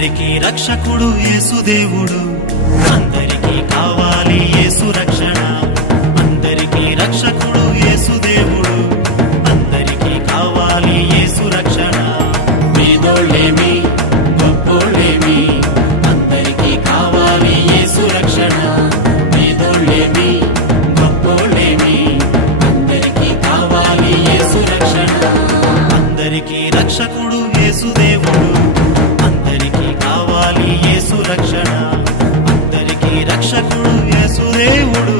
అందరికీ రక్షకుడు యేసుదేవుడు, అందరికీ కావాలి యేసు రక్షణ. అందరికీ రక్షకుడు యేసుదేవుడు, అందరికీ కావాలి యేసు రక్షణ. పేదోళ్ళేమి గొప్పోళ్ళేమి, అందరికీ కావాలి యేసు రక్షణ. పేదోళ్ళేమి గొప్పోళ్ళేమి, అందరికీ కావాలి యేసు రక్షణ. అందరికీ రక్షకుడు యేసుదేవుడు, అందరికీ కావాలి యేసు రక్షణ. అందరికీ రక్షకుడు యేసుదేవుడు.